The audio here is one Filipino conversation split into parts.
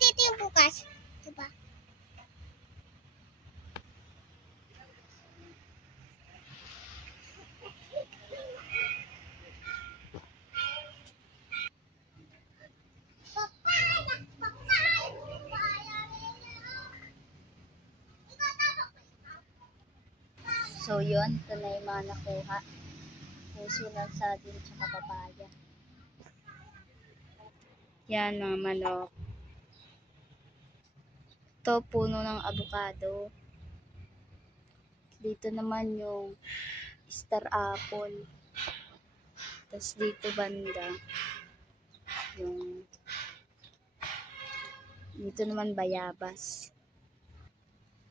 Dito yung bukas. Diba? So yun, ito na yung mga nakuha. Puso ng saging tsaka papaya. Yan mga manok. Ito puno ng avocado. Dito naman yung star apple. Tapos dito banda yung dito naman bayabas.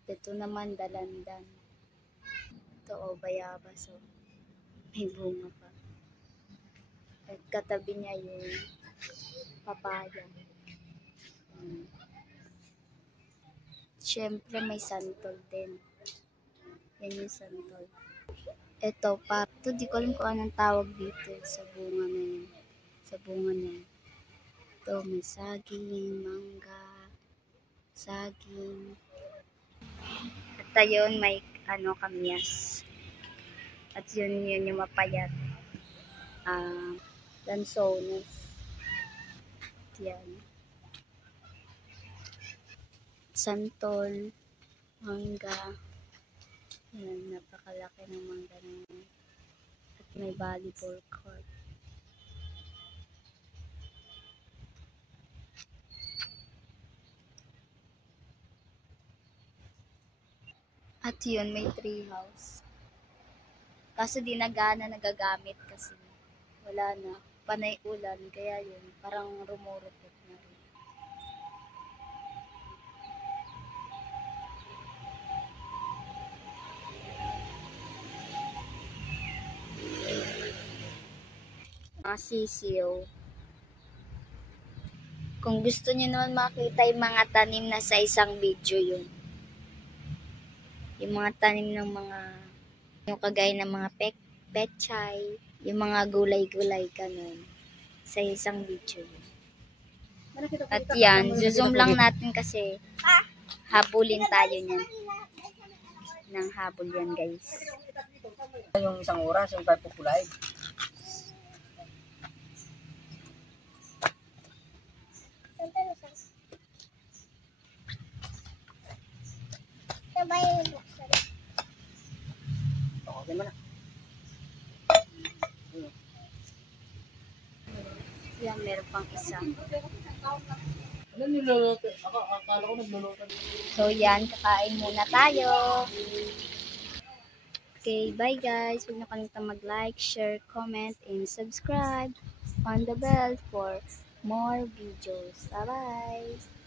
Dito naman dalandan. Ito bayabas o. May bunga pa. At katabi niya yung papaya. Siyempre may santol din. Yan yung santol. Ito pa. Ito di ko alam kung anong tawag dito sa bunga na yun. Sa bunga na yun. Ito may saging, mangga, saging. At ayun may kamyas. At yun yung mapayat. Lansones. Yan. Santol, mangga. Yan, napakalaki ng mangga na yan. At may volleyball court. At yun, may tree house. Kaso di na gana nagagamit kasi wala na. Panay ulan, kaya yun, parang rumurupot na rin. Mga sisiyo. Kung gusto niyo naman makita yung mga tanim na sa isang video yun. Yung mga tanim ng mga, yung kagaya ng mga pechay, yung mga gulay-gulay ganun. Sa isang video yun. At yan, zoom lang natin kasi habulin tayo niyan. Nang habol yan guys. Yung isang oras, yung pagpupulay. Sabay yung buksan. Okay mo na. Yan, meron pang isa. Ano niluluto? Akala ko nagluluto. So yan, kakain muna tayo. Okay, bye guys. Huwag niyo kalimutan mag-like, share, comment, and subscribe on the bell for more videos. Bye-bye!